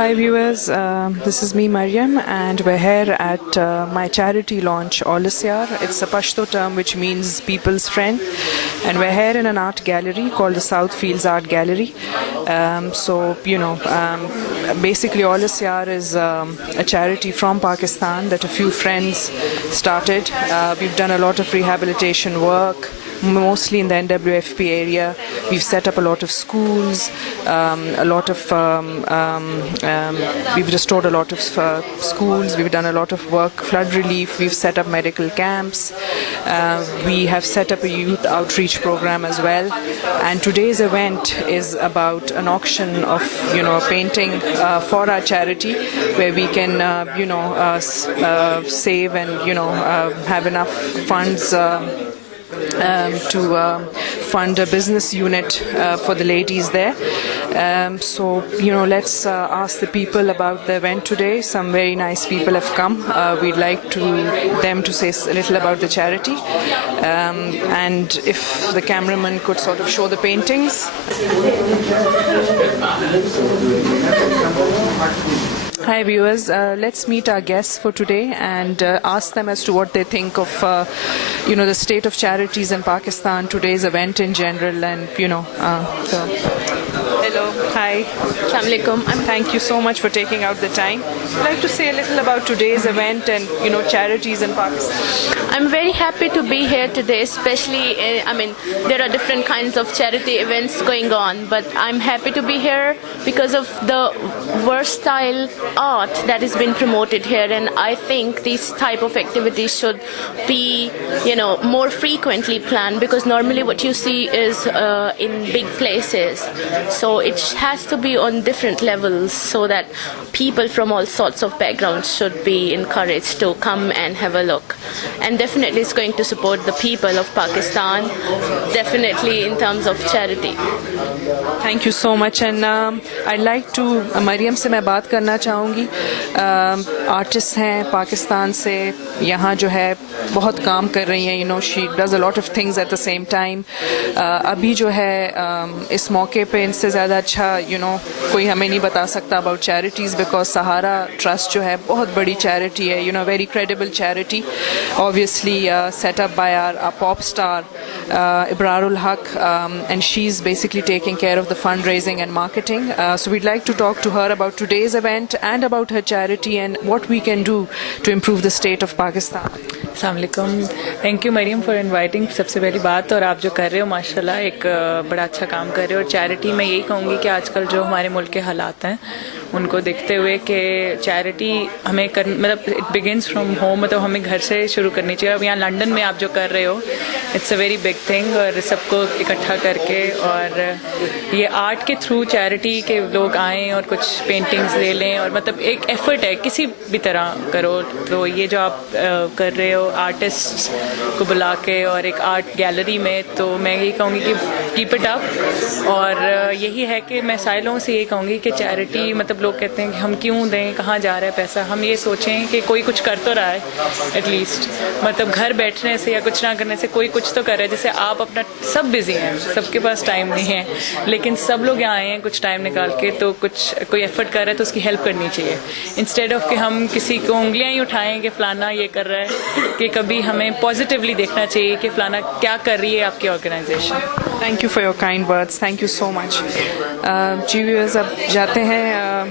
Hi viewers, this is me Mariam and we're here at my charity launch Olisyar. It's a Pashto term which means people's friend, and we're here in an art gallery called the Southfields Art Gallery. Basically Olisyar is a charity from Pakistan that a few friends started. We've done a lot of rehabilitation work, mostly in the NWFP area. We've set up a lot of schools, we've restored a lot of schools, we've done a lot of work, flood relief, we've set up medical camps, we have set up a youth outreach program as well, and today's event is about an auction of a painting for our charity, where we can save and have enough funds to fund a business unit for the ladies there. Let's ask the people about the event today. Some very nice people have come. We'd like them to say a little about the charity. And if the cameraman could sort of show the paintings. Hi viewers, let's meet our guests for today and ask them as to what they think of the state of charities in Pakistan, today's event in general, and Hello, hi. Assalamu alaikum. Thank you so much for taking out the time. I'd like to say a little about today's event and charities in Pakistan. I'm very happy to be here today, especially, there are different kinds of charity events going on, but I'm happy to be here because of the versatile art that has been promoted here, and I think these type of activities should be, more frequently planned, because normally what you see is in big places. So it has to be on different levels so that people from all sorts of backgrounds should be encouraged to come and have a look. And definitely it's going to support the people of Pakistan, definitely in terms of charity. Thank you so much. And I'd like to, Mariam से मैं बात करना चाहूँगी. Artist हैं पाकिस्तान से, यहाँ जो है बहुत काम कर रही हैं. She does a lot of things at the same time. अभी जो है इस मौके पे इनसे ज़्यादा अच्छा कोई हमें नहीं बता सकता about charities, because Sahara Trust जो है बहुत बड़ी charity है, very credible charity, obviously set up by our pop star Ibrarul Haq, and she's basically taking care of the fundraising and marketing. So we'd like to talk to her about today's event and about her charity and what we can do to improve the state of Pakistan. अस्सलामुअलैकुम. Thank you Maryam for inviting. सबसे पहली बात, और आप जो कर रहे हो माशाल्लाह एक बड़ा अच्छा काम कर रहे हो. और चैरिटी मैं यही कहूँगी कि आजकल जो हमारे मुल्क के हालात हैं उनको देखते हुए कि चैरिटी हमें इट बिगिंस फ्रॉम होम, मतलब हमें घर से शुरू करनी चाहिए. अब यहाँ लंदन में आप जो कर रहे हो, it's a very big thing, और सबको इकट्ठा करके और ये आर्ट के थ्रू चैरिटी के लोग आएँ और कुछ पेंटिंग्स ले लें, और मतलब एक एफर्ट है किसी भी तरह करो. तो ये जो आप कर रहे हो आर्टिस्ट को बुला के और एक आर्ट गैलरी में, तो मैं यही कहूँगी कि कीप इट अप. और यही है कि मैं सारे लोगों से यही कहूँगी कि चैरिटी, मतलब लोग कहते हैं कि हम क्यों दें, कहाँ जा रहा है पैसा, हम ये सोचें कि कोई कुछ कर तो रहा है एटलीस्ट, मतलब घर बैठने से या कुछ ना करने से कोई कुछ तो कर रहा है. जैसे आप अपना, सब बिजी हैं, सबके पास टाइम नहीं है, लेकिन सब लोग यहाँ आए हैं कुछ टाइम निकाल के, तो कुछ कोई एफर्ट कर रहा है तो उसकी हेल्प करनी चाहिए, इंस्टेड ऑफ कि हम किसी को उंगलियाँ ही उठाएं कि फलाना ये कर रहा है. कि कभी हमें पॉजिटिवली देखना चाहिए कि फलाना क्या कर रही है आपकी organisation. Thank you for your kind words. Thank you so much. जी व्यूअर्स, अब जाते हैं.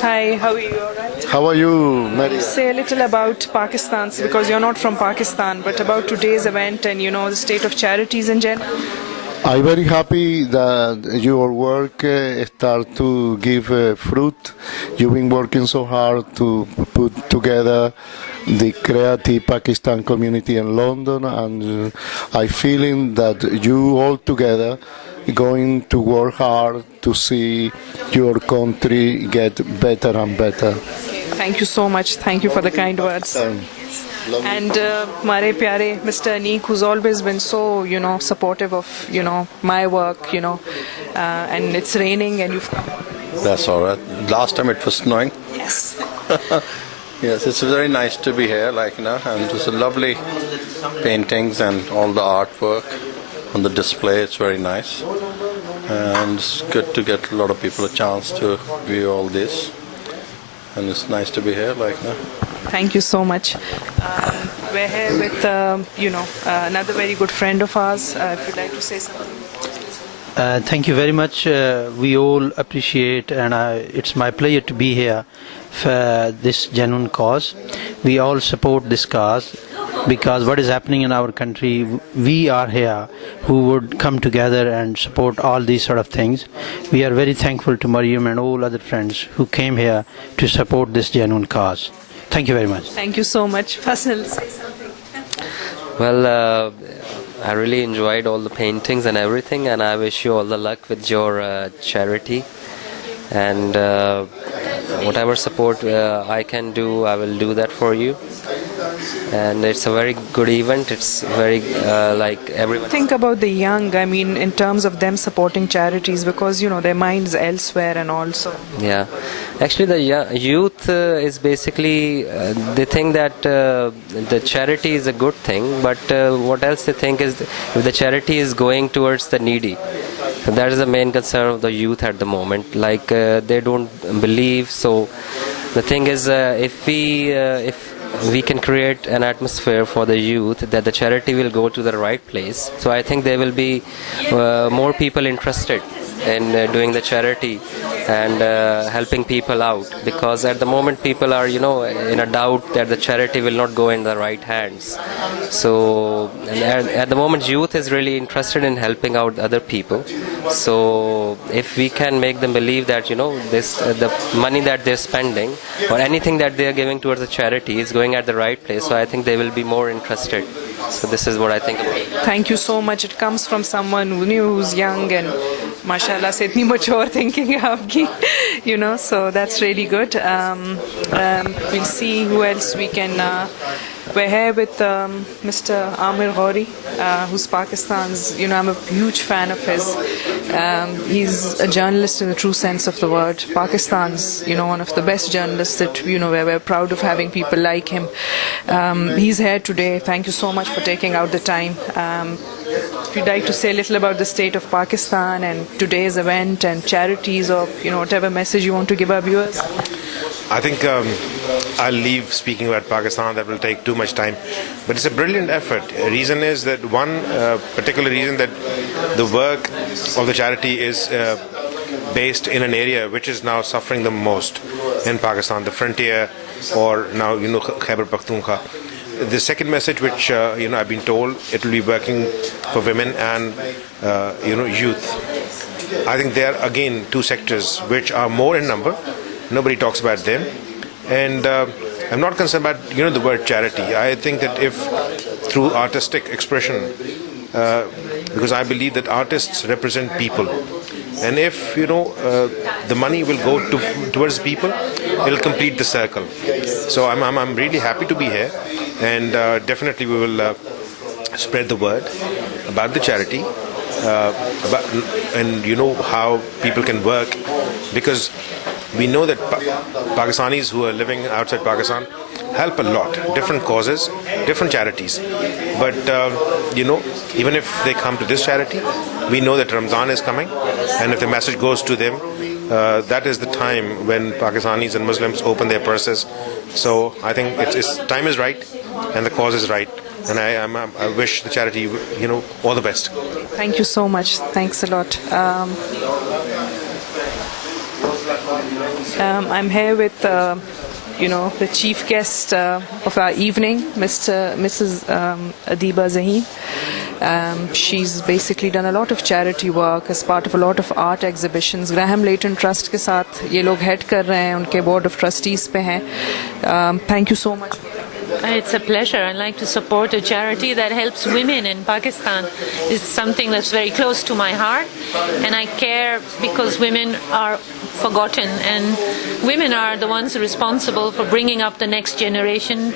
Hi, how are you? All right? How are you, Mary? Say a little about Pakistan, because you're not from Pakistan, but about today's event and the state of charities in general. I'm very happy that your work start to give fruit. You've been working so hard to put together the creative Pakistan community in London, and I feeling that you all together going to work hard to see your country get better and better. Thank you so much. Thank you for the kind words. And Mare Pyare, Mr. Aneek, who's always been so, supportive of, my work, and it's raining and you've come. That's all right. Last time it was snowing. Yes. Yes, it's very nice to be here, and it's a lovely paintings and all the artwork on the display. It's very nice. And it's good to get a lot of people a chance to view all this. and it's nice to be here. Like, no. Thank you so much. We're here with, another very good friend of ours. If you'd like to say something. Thank you very much. We all appreciate, and it's my pleasure to be here for this genuine cause. We all support this cause because what is happening in our country, we are here who would come together and support all these sort of things. We are very thankful to Mariam and all other friends who came here to support this genuine cause. Thank you very much. Thank you so much. Faisal, say something. Well, I really enjoyed all the paintings and everything, and I wish you all the luck with your charity. And whatever support I can do, I will do that for you. And it's a very good event. It's very like everyone. Think about the young, I mean, in terms of them supporting charities, because, their mind's elsewhere and also. Yeah. Actually, the youth is basically, they think that the charity is a good thing, but what else they think is if the charity is going towards the needy. That is the main concern of the youth at the moment. Like, they don't believe. So the thing is, if we can create an atmosphere for the youth that the charity will go to the right place, so I think there will be more people interested in doing the charity and helping people out, because at the moment people are in a doubt that the charity will not go in the right hands. So at the moment youth is really interested in helping out other people. So if we can make them believe that this the money that they're spending or anything that they're giving towards the charity is going at the right place, so I think they will be more interested. So this is what I think about it. Thank you so much. It comes from someone who's young and mashallah se itni mature thinking hai aapki, so that's really good. We'll see who else we can. We're here with Mr. Amir Ghauri, who's Pakistan's, I'm a huge fan of his. He's a journalist in the true sense of the word. Pakistan's, one of the best journalists that, we're proud of having people like him. He's here today. Thank you so much for taking out the time. If you'd like to say a little about the state of Pakistan and today's event and charities or, whatever message you want to give our viewers. I think I'll leave speaking about Pakistan. That will take too much time. But it's a brilliant effort. The reason is that one particular reason that the work of the charity is based in an area which is now suffering the most in Pakistan, the frontier, or now, Khyber Pakhtunkhwa. The second message which, I've been told, it will be working for women and, youth. I think there are, again, two sectors which are more in number. Nobody talks about them. And I'm not concerned about, the word charity. I think that if through artistic expression, because I believe that artists represent people. And if, the money will go towards people, it will complete the circle. So I'm really happy to be here. And definitely we will spread the word about the charity. And how people can work, because we know that Pakistanis who are living outside Pakistan help a lot, different causes, different charities. But even if they come to this charity, we know that Ramzan is coming, and if the message goes to them, that is the time when Pakistanis and Muslims open their purses. So I think time is right and the cause is right. And I wish the charity, all the best. Thank you so much. Thanks a lot. I'm here with, the chief guest of our evening, Mrs. Adiba Zaheem. She's basically done a lot of charity work as part of a lot of art exhibitions. Graham Layton Trust के साथ ये लोग head कर रहे हैं, उनके board of trustees पे हैं. Thank you so much. It's a pleasure. I like to support a charity that helps women in Pakistan. It's something that's very close to my heart, and I care because women are forgotten, and women are the ones responsible for bringing up the next generation.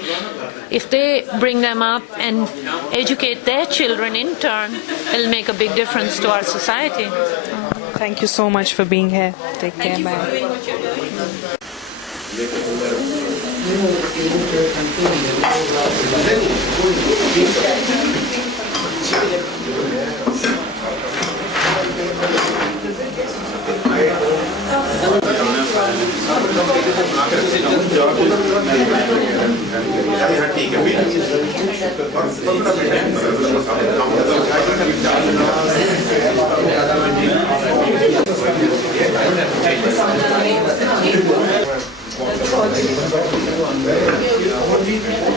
If they bring them up and educate their children in turn, it'll make a big difference to our society. Thank you so much for being here. Take care, bye. है